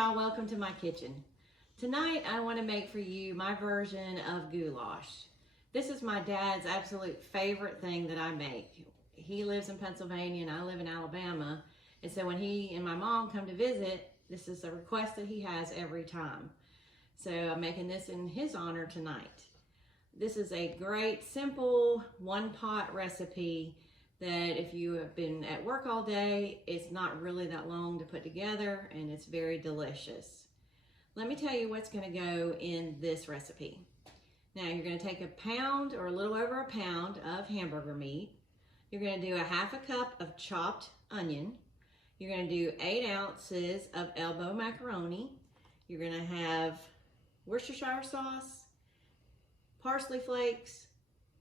y'all, welcome to my kitchen. Tonight I want to make for you my version of goulash. This is my dad's absolute favorite thing that I make. He lives in Pennsylvania and I live in Alabama, and so when he and my mom come to visit, this is a request that he has every time. So I'm making this in his honor tonight. This is a great, simple, one-pot recipe that if you have been at work all day, it's not really that long to put together, and it's very delicious. Let me tell you what's going to go in this recipe. Now you're going to take a pound or a little over a pound of hamburger meat. You're going to do a half a cup of chopped onion. You're going to do 8 ounces of elbow macaroni. You're going to have Worcestershire sauce, parsley flakes,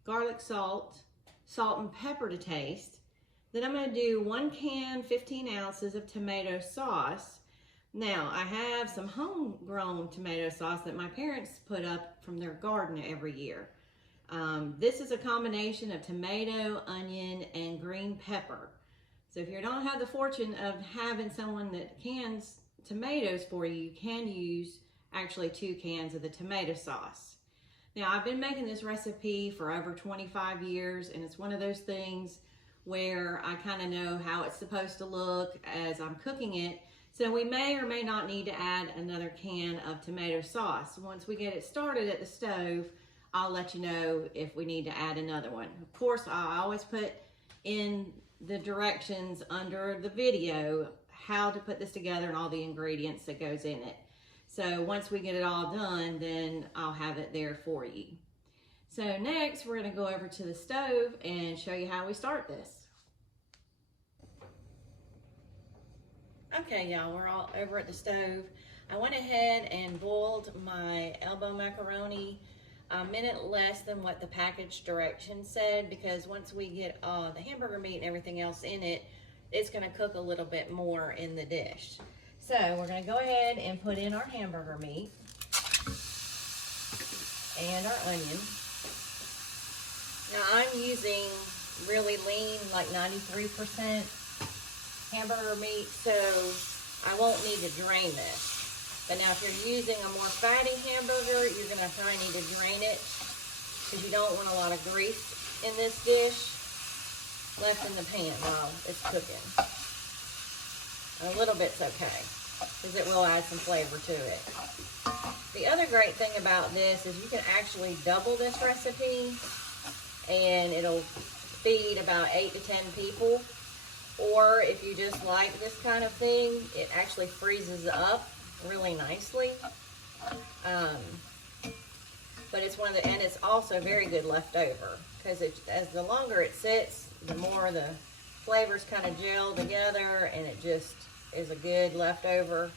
garlic salt, salt and pepper to taste. Then I'm going to do 1 can, 15 ounces of tomato sauce. Now, I have some homegrown tomato sauce that my parents put up from their garden every year. This is a combination of tomato, onion, and green pepper. So if you don't have the fortune of having someone that cans tomatoes for you, you can use actually 2 cans of the tomato sauce. Now, I've been making this recipe for over 25 years, and it's one of those things where I kind of know how it's supposed to look as I'm cooking it. So we may or may not need to add another can of tomato sauce. Once we get it started at the stove, I'll let you know if we need to add another one. Of course, I always put in the directions under the video how to put this together and all the ingredients that goes in it. So once we get it all done, then I'll have it there for you. So next, we're gonna go over to the stove and show you how we start this. Okay, y'all, we're all over at the stove. I went ahead and boiled my elbow macaroni a minute less than what the package directions said, because once we get the hamburger meat and everything else in it, it's gonna cook a little bit more in the dish. So we're going to go ahead and put in our hamburger meat and our onion. Now I'm using really lean, like 93% hamburger meat, so I won't need to drain this. But now if you're using a more fatty hamburger, you're going to probably need to drain it, because you don't want a lot of grease in this dish left in the pan while it's cooking. A little bit's okay, because it will add some flavor to it. The other great thing about this is you can actually double this recipe, and it'll feed about 8 to 10 people. Or if you just like this kind of thing, it actually freezes up really nicely. But it's one of the, and it's also very good leftover, because as the longer it sits, the more the flavors kind of gel together, and it just is a good leftover.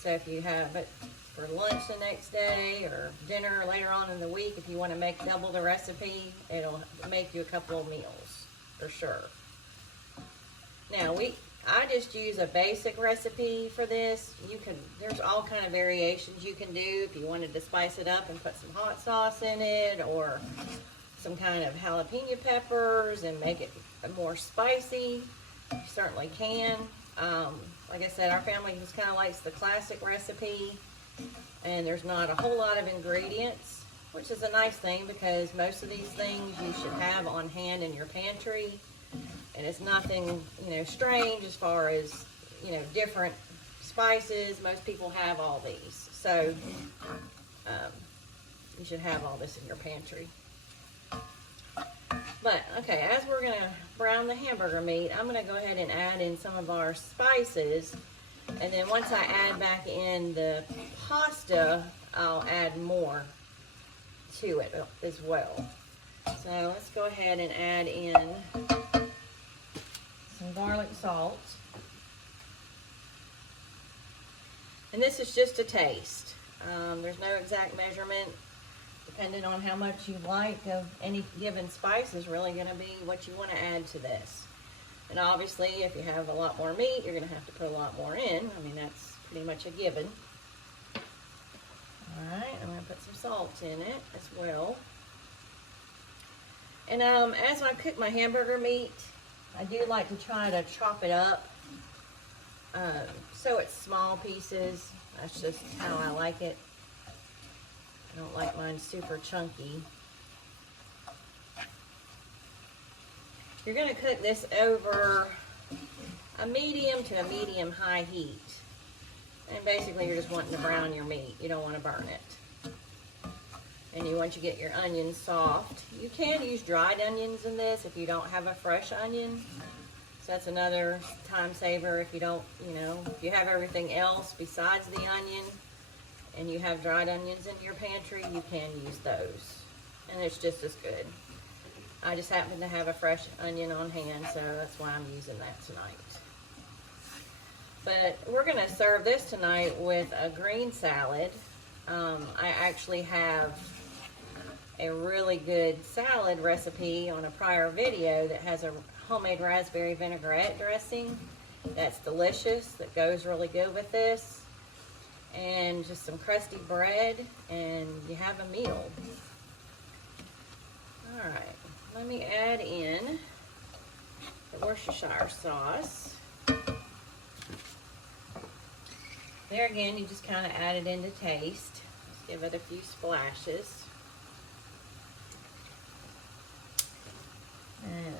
So if you have it for lunch the next day or dinner later on in the week, if you want to make double the recipe, it'll make you a couple of meals for sure. Now I just use a basic recipe for this. There's all kind of variations you can do if you wanted to spice it up and put some hot sauce in it, or some kind of jalapeno peppers and make it more spicy. You certainly can. Like I said, our family just kind of likes the classic recipe, and there's not a whole lot of ingredients, which is a nice thing, because most of these things you should have on hand in your pantry, and it's nothing, strange as far as, different spices. Most people have all these, so you should have all this in your pantry. But, okay, as we're going to brown the hamburger meat, I'm going to go ahead and add in some of our spices. And then once I add back in the pasta, I'll add more to it as well. So let's go ahead and add in some garlic salt. And this is just a taste. There's no exact measurement. Depending on how much you like of any given spice is really going to be what you want to add to this. And obviously, if you have a lot more meat, you're going to have to put a lot more in. I mean, that's pretty much a given. All right, I'm going to put some salt in it as well. And as I cook my hamburger meat, I do like to try to chop it up so it's small pieces. That's just how I like it. I don't like mine super chunky. You're going to cook this over a medium to a medium high heat. And basically you're just wanting to brown your meat. You don't want to burn it. And once you get your onions soft, you can use dried onions in this if you don't have a fresh onion. So that's another time saver. If you don't, if you have everything else besides the onion and you have dried onions in your pantry, you can use those. And it's just as good. I just happen to have a fresh onion on hand, so that's why I'm using that tonight. But we're going to serve this tonight with a green salad. I actually have a really good salad recipe on a prior video that has a homemade raspberry vinaigrette dressing that's delicious, that goes really good with this, and just some crusty bread, and you have a meal. All right, let me add in the Worcestershire sauce. There again, you just kind of add it into taste. Just give it a few splashes. And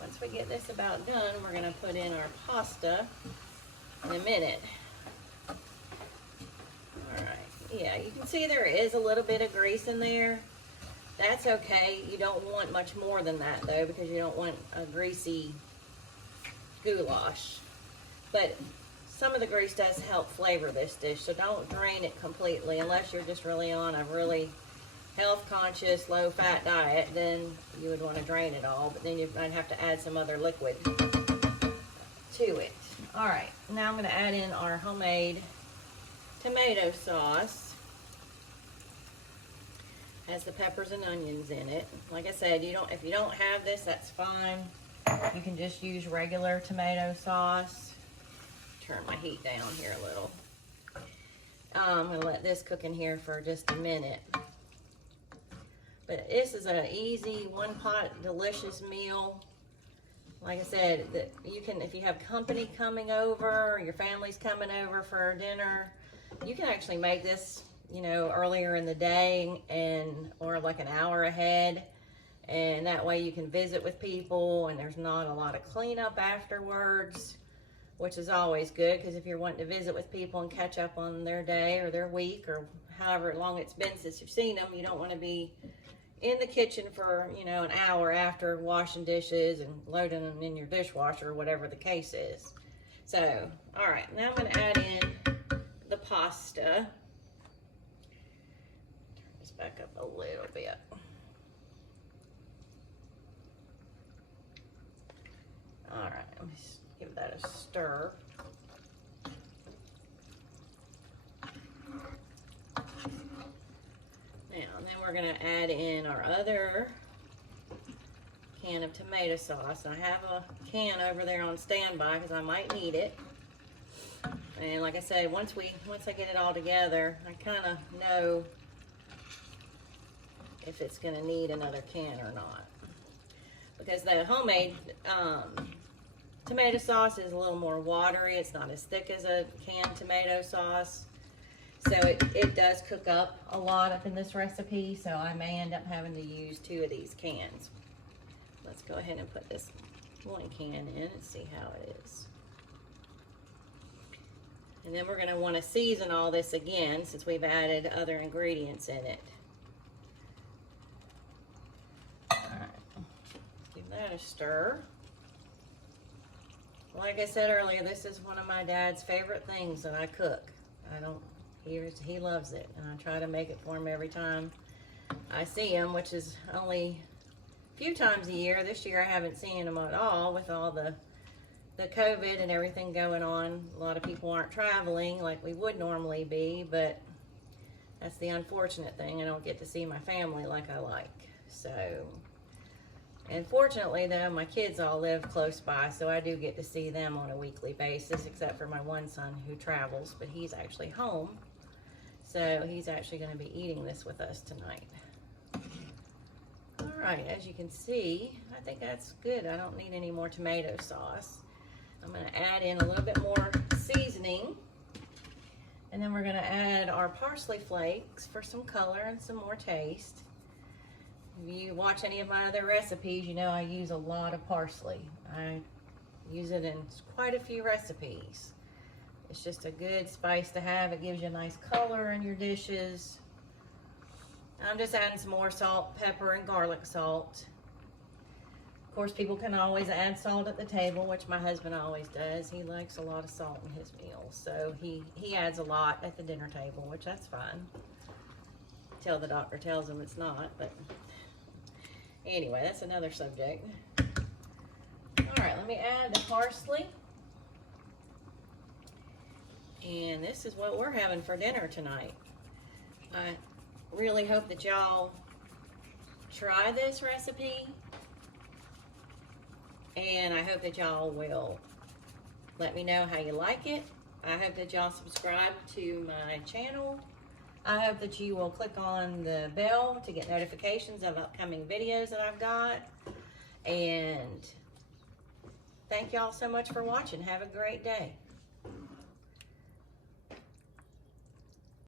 once we get this about done, we're going to put in our pasta in a minute. Alright, yeah, you can see there is a little bit of grease in there. That's okay. You don't want much more than that though, because you don't want a greasy goulash. But some of the grease does help flavor this dish, so don't drain it completely unless you're just really on a really health-conscious, low-fat diet. Then you would want to drain it all, but then you might have to add some other liquid to it. All right, now I'm going to add in our homemade tomato sauce. Has the peppers and onions in it. Like I said, if you don't have this, that's fine. You can just use regular tomato sauce. Turn my heat down here a little. I'm going to let this cook in here for just a minute. But this is an easy, one-pot, delicious meal. Like I said, that you can, if you have company coming over, or your family's coming over for dinner, you can actually make this, earlier in the day or like an hour ahead. And that way you can visit with people and there's not a lot of cleanup afterwards, which is always good, because if you're wanting to visit with people and catch up on their day or their week or however long it's been since you've seen them, you don't want to be in the kitchen for, an hour after washing dishes and loading them in your dishwasher or whatever the case is. So, all right, now I'm going to add in the pasta. Turn this back up a little bit. All right, let me give that a stir. Now, and then we're going to add in our other can of tomato sauce. I have a can over there on standby because I might need it. And like I say, once I get it all together, I kind of know if it's going to need another can or not. Because the homemade tomato sauce is a little more watery. It's not as thick as a canned tomato sauce. So it does cook up a lot up in this recipe, so I may end up having to use 2 of these cans. Let's go ahead and put this one can in and see how it is. And then we're going to want to season all this again since we've added other ingredients in it. All right, give that a stir. Like I said earlier, this is one of my dad's favorite things that I cook. He loves it, and I try to make it for him every time I see him, which is only a few times a year. This year I haven't seen him at all with all the COVID and everything going on. A lot of people aren't traveling like we would normally be, but that's the unfortunate thing. I don't get to see my family like I like. So, and fortunately though, my kids all live close by, so I do get to see them on a weekly basis, except for my one son who travels, but he's actually home. So he's actually going to be eating this with us tonight. All right, as you can see, I think that's good. I don't need any more tomato sauce. I'm gonna add in a little bit more seasoning. And then we're gonna add our parsley flakes for some color and some more taste. If you watch any of my other recipes, you know I use a lot of parsley. I use it in quite a few recipes. It's just a good spice to have. It gives you a nice color in your dishes. I'm just adding some more salt, pepper, and garlic salt. Of course, people can always add salt at the table, which my husband always does. He likes a lot of salt in his meals, so he adds a lot at the dinner table, which that's fine. Till the doctor tells him it's not, but anyway, that's another subject. All right, let me add the parsley. And this is what we're having for dinner tonight. I really hope that y'all try this recipe. And I hope that y'all will let me know how you like it. I hope that y'all subscribe to my channel. I hope that you will click on the bell to get notifications of upcoming videos that I've got. And thank y'all so much for watching. Have a great day.